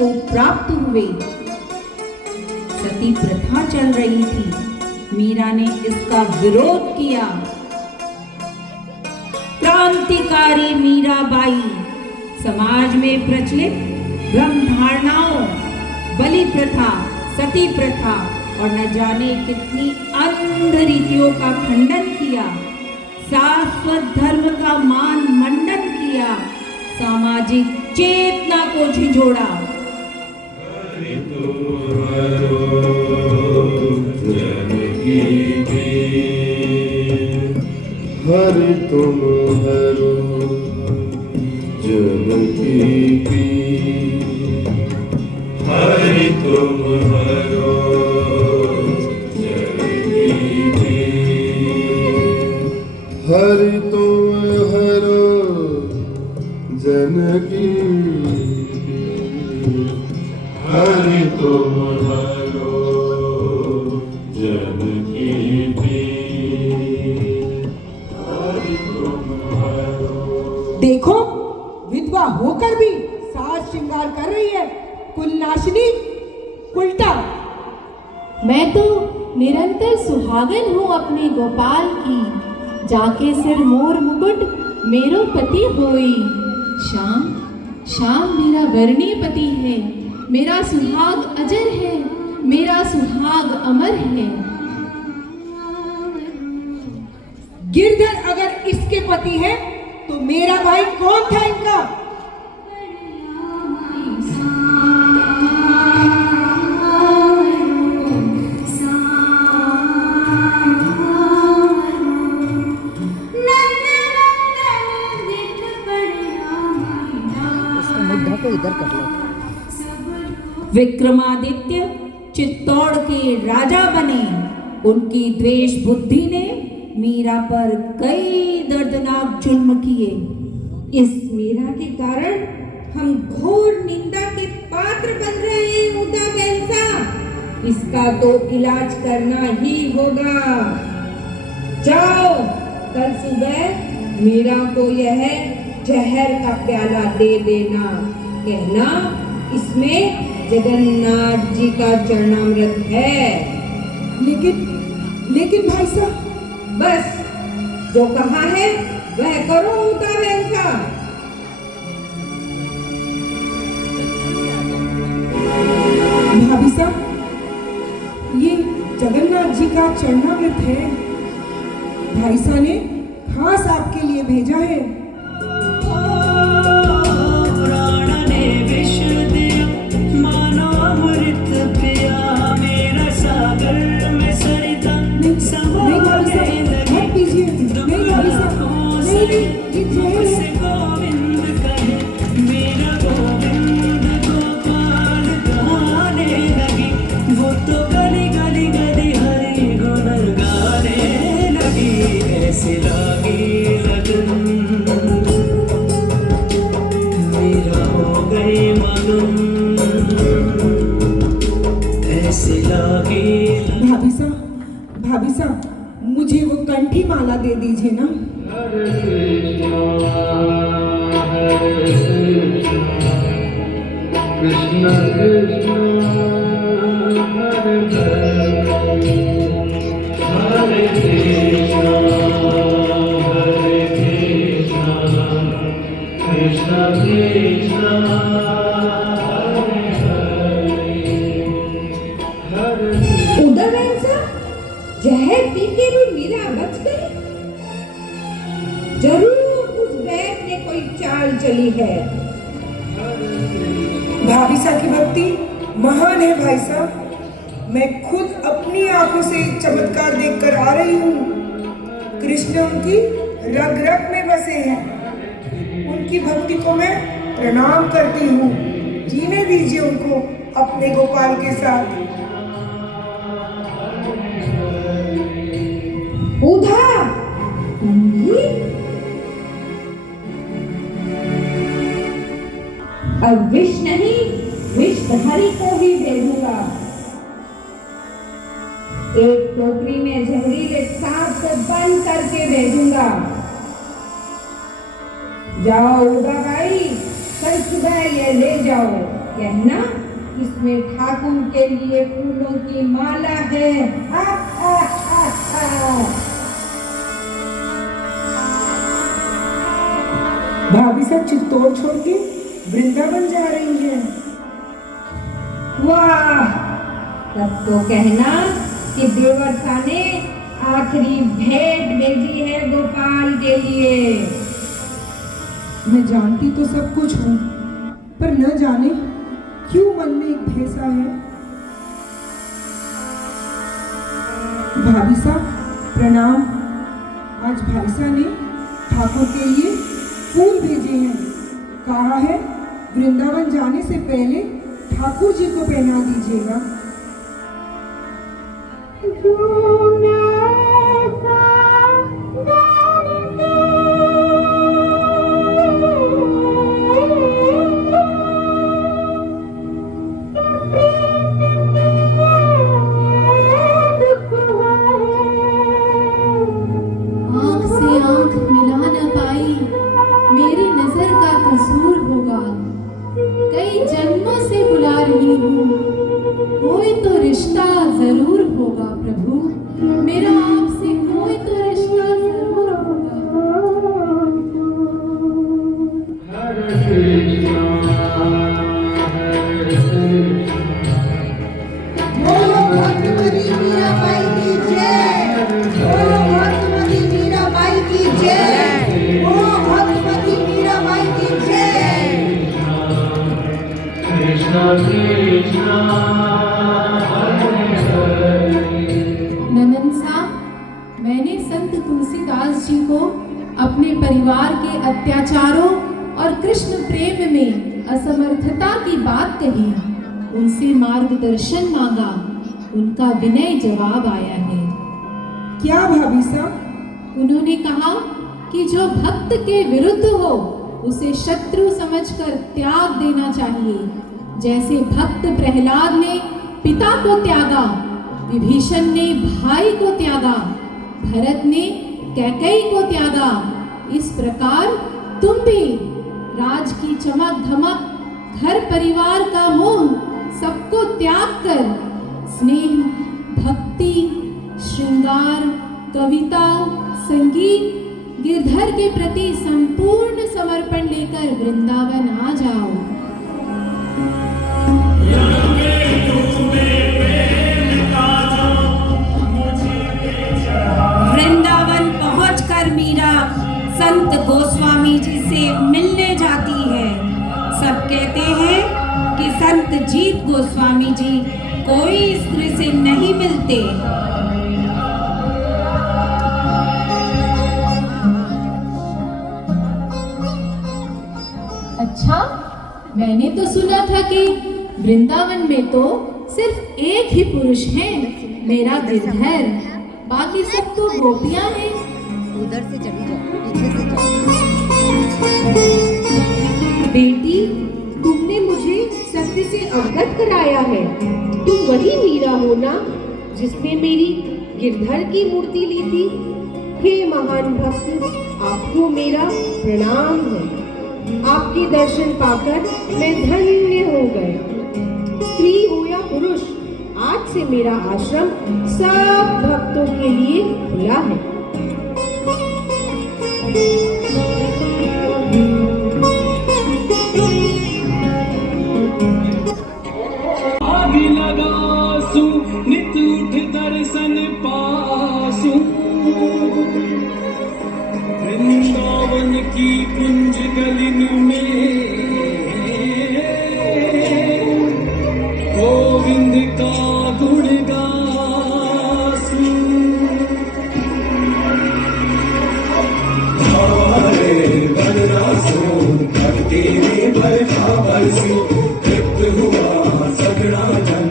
को प्राप्त हुए। सती प्रथा चल रही थी, मीरा ने इसका विरोध किया। क्रांतिकारी मीराबाई समाज में प्रचलित भ्रम धारणाओं, बलि प्रथा, सती प्रथा और न जाने कितनी अंध रीतियों का खंडन किया, शाश्वत धर्म का मान मंडन किया, सामाजिक चेतना को झिझोड़ा। हरि तुम हरो जन की पीर, हरि तुम हरो जन की पीर, हरि तुम हरो जन की पीर, हरि तुम हरो जन की पीर, हरि तुम हरो। देखो, विधवा होकर भी साज श्रृंगार कर रही है, कुलनाशिनी, उल्टा। मैं तो निरंतर सुहागन हूँ अपने गोपाल की, जाके सिर मोर मुकुट मेरो पति होई। श्याम श्याम मेरा वर्णीय पति है, मेरा सुहाग अजर है, मेरा सुहाग अमर है। गिरधर अगर इसके पति है तो मेरा भाई कौन था इनका? मुद्दा को इधर कर लो। विक्रमादित्य चित्तौड़ के राजा बने, उनकी द्वेष बुद्धि ने मीरा पर कई दर्दनाक जुल्म किए। इस मीरा के कारण हम घोर निंदा के पात्र बन रहे हैं मुद्दा बहन। इसका तो इलाज करना ही होगा। जाओ, कल सुबह मीरा को यह जहर का प्याला दे देना, कहना इसमें जगन्नाथ जी का चरणामृत है। लेकिन भाई साहब, बस जो कहा है वह करो मुद्दा बहन। भाभी साहब, ये जगन्नाथ जी का चरणामृत है, भाई साहब ने खास आपके लिए भेजा है। भाभी साहब, मुझे वो कंठी माला दे दीजिए ना। कृष्ण कृष्ण हरे हरे कृष्ण हरे कृष्ण कृष्ण कृष्ण हरे हरे। उधर जहर पी के भी मीरा बच गई। जरूर उस बैग ने कोई चाल चली है। भाभी साहब की भक्ति महान है भाई साहब। मैं खुद अपनी आंखों से चमत्कार देखकर आ रही हूँ। कृष्ण उनकी रग रग में बसे हैं। उनकी भक्ति को मैं प्रणाम करती हूँ। जीने दीजिए उनको अपने गोपाल के साथ। उधा अब विष नहीं, विषधारी को ही भेजूंगा। एक टोकरी में जहरीले सांप को बंद करके भेजूंगा। जाओ उदा भाई, कल सुबह ये ले जाओ। कहना इसमें ठाकुर के लिए फूलों की माला है। हा, हा, हा, हा। भाभी साहब चित्तौड़ छोड़ के वृंदावन जा रही हैं। वाह, तब तो कहना कि देवर्षा ने आखिरी भेंट भेजी है गोपाल के लिए। मैं जानती तो सब कुछ हूँ, पर न जाने क्यों मन में एक भेसा है। भाभी साहब प्रणाम। आज भाई साहब ने ठाकुर के लिए फूल भेजे हैं। कहा है वृंदावन जाने से पहले ठाकुर जी को पहना दीजिएगा। आंख से आंख मिला न पाई, मेरी नजर का कसूर होगा। कई जन्मों से बुला रही हूँ, कोई तो रिश्ता जरूर होगा प्रभु। मेरा आपसे कोई तो रिश्ता जरूर होगा। हरे कृष्णा हरे कृष्णा बोलो भक्तमती मीराबाई की जय। बोलो भक्तमती मीराबाई की जय। बोलो भक्तमती मीराबाई की जय। कृष्णा कृष्णा हरे हरे। ननन साहब, मैंने संत तुलसीदास जी को अपने परिवार के अत्याचारों और कृष्ण प्रेम में असमर्थता की बात कही। उनसे मार्गदर्शन मांगा, उनका विनय जवाब आया है। क्या भाभी साहब? उन्होंने कहा कि जो भक्त के विरुद्ध हो उसे शत्रु समझकर त्याग देना चाहिए। जैसे भक्त प्रहलाद ने पिता को त्यागा, विभीषण ने भाई को त्यागा, भरत ने कैकेयी को त्यागा, इस प्रकार तुम भी राज की चमक धमक, घर परिवार का मोह सबको त्याग कर स्नेह, भक्ति, श्रृंगार, कविता, संगीत, गिरधर के प्रति संपूर्ण समर्पण लेकर वृंदावन आ जाओ। वृंदावन पहुंचकर मीरा संत गोस्वामी जी से मिलने जाती है। सब कहते हैं कि संत जीत गोस्वामी जी कोई स्त्री से नहीं मिलते। अच्छा, मैंने तो सुना था कि वृंदावन में तो सिर्फ एक ही पुरुष है, मेरा गिरधर। बाकी सब तो गोपियां हैं। उधर से चली जाओ, पीछे से जाओ। बेटी, तुमने मुझे सत्य से अवगत कराया है। तुम वही मीरा हो ना जिसने मेरी गिरधर की मूर्ति ली थी? हे महान भक्त, आपको मेरा प्रणाम है। आपके दर्शन पाकर मैं धन्य हो गए। स्त्री हो या पुरुष, आज से मेरा आश्रम सब भक्तों के लिए खुला है। आग लगासू नित उठ दर्शन पासू। वृंदावन की कुंज गलिन में गोविंद का गुण गासू। हरे बलरासो भक्ति में बरखा बरसी। तृप्त हुआ सगड़ा जन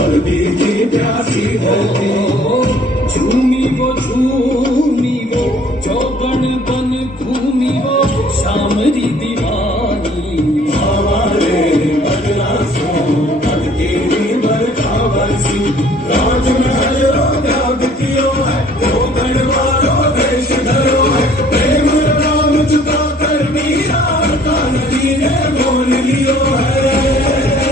और बीती प्यासी धरती। झूमी वो चौबन बन घूमी वो श्यामरी दीवानी। हमारे बदलासो भक्ति में बरखा बरसी। राजमहल त्यागतियों है, वो गढ़वालो देश धरो है। प्रेम राम चुका कर मीरा का नदी ने मोल लियो है।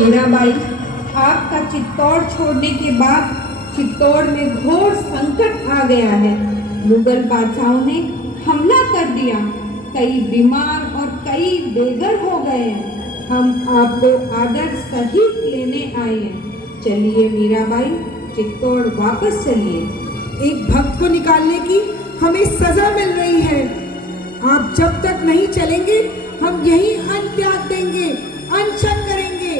मीराबाई, आपका चित्तौड़ छोड़ने के बाद चित्तौड़ में घोर संकट आ गया है। मुगल बादशाहों ने हमला कर दिया, कई बीमार और कई बेघर हो गए हैं। हम आपको आदर सहित लेने आए हैं। चलिए मीराबाई, चित्तौड़ वापस चलिए। एक भक्त को निकालने की हमें सजा मिल रही है। आप जब तक नहीं चलेंगे हम यही अन्न त्याग देंगे, अनशन करेंगे।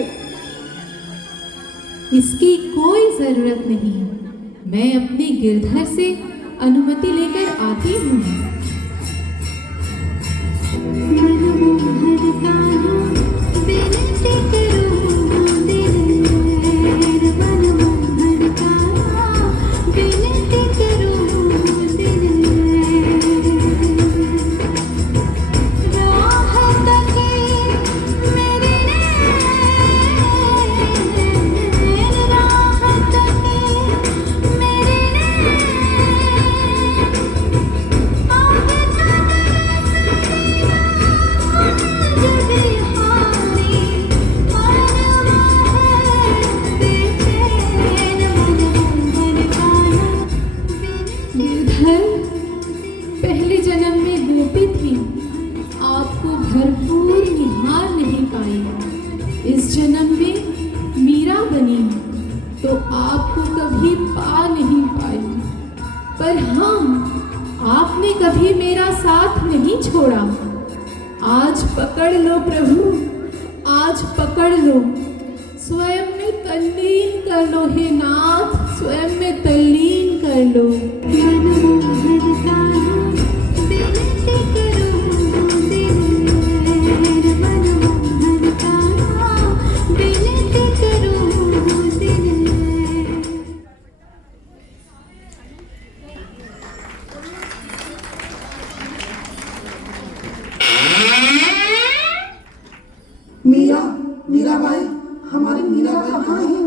इसकी कोई जरूरत नहीं, मैं अपने गिरधर से अनुमति लेकर आती हूँ। पहले जन्म में गोपी थी, आपको भरपूर निहार नहीं पाई। इस जन्म में मीरा बनी तो आपको कभी पा नहीं पाई। पर हाँ, आपने कभी मेरा साथ नहीं छोड़ा। आज पकड़ लो प्रभु, आज पकड़ लो। स्वयं में तल्लीन कर लो हे नाथ, स्वयं में तल्लीन कर लो। मीराबाई, हमारी मीराबाई कहाँ है?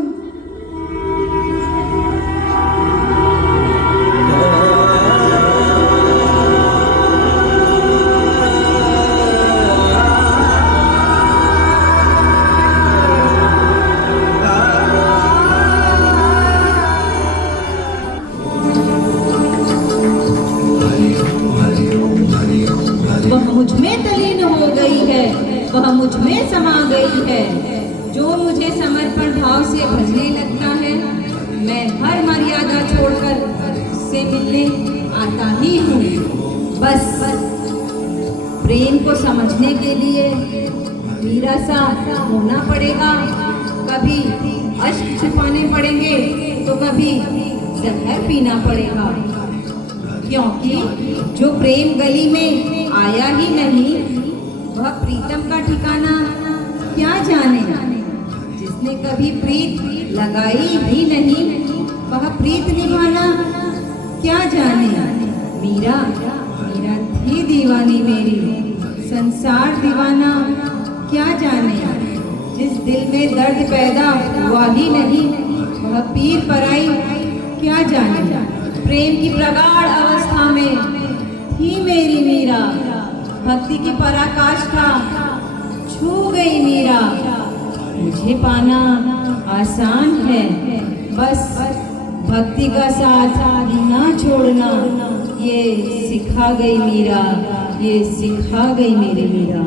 वह मुझ में तलीन हो गई है, वह मुझ में समा गई है। जो मुझे समर्पण भाव से भजने लगता है, मैं हर मर्यादा छोड़कर उससे मिलने आता ही हूँ। बस प्रेम को समझने के लिए मीरा सा होना पड़ेगा। कभी अश्क छुपाने पड़ेंगे तो कभी जहर पीना पड़ेगा, क्योंकि जो प्रेम गली में आया ही नहीं, वह प्रीतम का ठिकाना क्या जाने। जिसने कभी प्रीत लगाई भी नहीं, वह प्रीत निभाना क्या जाने। मीरा थी दीवानी मेरी, संसार दीवाना क्या जाने। जिस दिल में दर्द पैदा हुआ ही नहीं, वह पीर पराई क्या जाने। प्रेम की प्रगाढ़ अवस्था में थी मेरी मीरा, भक्ति की पराकाष्ठा छू गई मीरा। मुझे पाना आसान है, बस भक्ति का साथ ना छोड़ना, ये सिखा गई मीरा, ये सिखा गई मेरी मीरा।